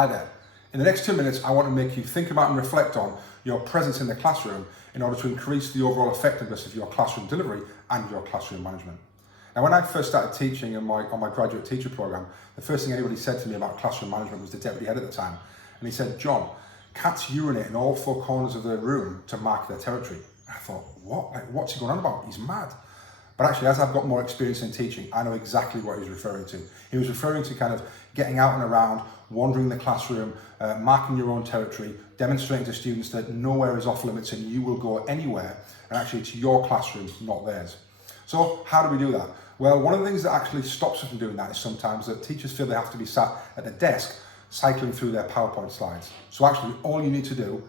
Hi there. In the next 2 minutes, I want to make you think about and reflect on your presence in the classroom in order to increase the overall effectiveness of your classroom delivery and your classroom management. Now, when I first started teaching on my graduate teacher program, the first thing anybody said to me about classroom management was the deputy head at the time. And he said, "John, cats urinate in all four corners of the room to mark their territory." And I thought, what? Like, what's he going on about? He's mad. But actually, as I've got more experience in teaching, I know exactly what he was referring to. He was referring to kind of getting out and around, wandering the classroom, marking your own territory, demonstrating to students that nowhere is off limits and you will go anywhere, and actually it's your classroom, not theirs. So how do we do that? Well, one of the things that actually stops us from doing that is sometimes that teachers feel they have to be sat at the desk cycling through their PowerPoint slides. So actually, all you need to do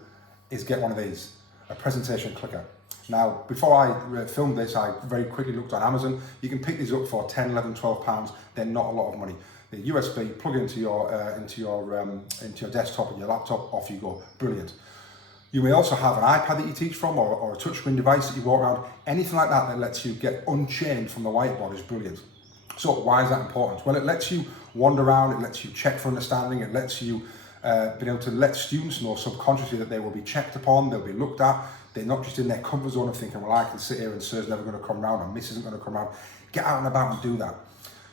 is get one of these, a presentation clicker. Now, before I filmed this, I very quickly looked on Amazon. You can pick these up for 10, 11, 12 pounds. They're not a lot of money. The USB, plug into your desktop and your laptop, off you go. Brilliant. You may also have an iPad that you teach from, or a touchscreen device that you walk around. Anything like that that lets you get unchained from the whiteboard is brilliant. So why is that important? Well, it lets you wander around, it lets you check for understanding, it lets you be able to let students know subconsciously that they will be checked upon, they'll be looked at. They're not just in their comfort zone of thinking, well, I can sit here and sir's never going to come round or miss isn't going to come round. Get out and about and do that.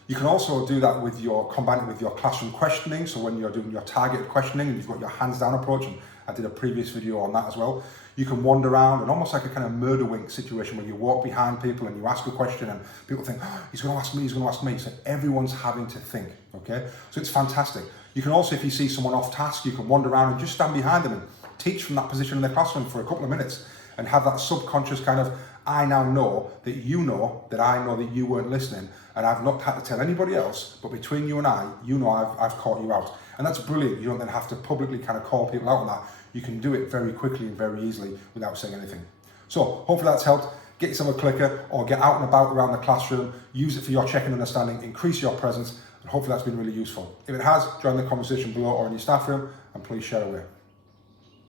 You can also do that with combine it with your classroom questioning. So when you're doing your targeted questioning and you've got your hands down approach, and I did a previous video on that as well, you can wander around and almost like a kind of murder wink situation where you walk behind people and you ask a question and people think, oh, he's going to ask me, he's going to ask me. So everyone's having to think, okay? So it's fantastic. You can also, if you see someone off task, you can wander around and just stand behind them and teach from that position in the classroom for a couple of minutes and have that subconscious kind of, I now know that you know that I know that you weren't listening and I've not had to tell anybody else, but between you and I, you know I've caught you out. And that's brilliant. You don't then have to publicly kind of call people out on that. You can do it very quickly and very easily without saying anything. So hopefully that's helped. Get yourself a clicker or get out and about around the classroom, use it for your checking understanding, increase your presence, and hopefully that's been really useful. If it has, join the conversation below or in your staff room, and please share away.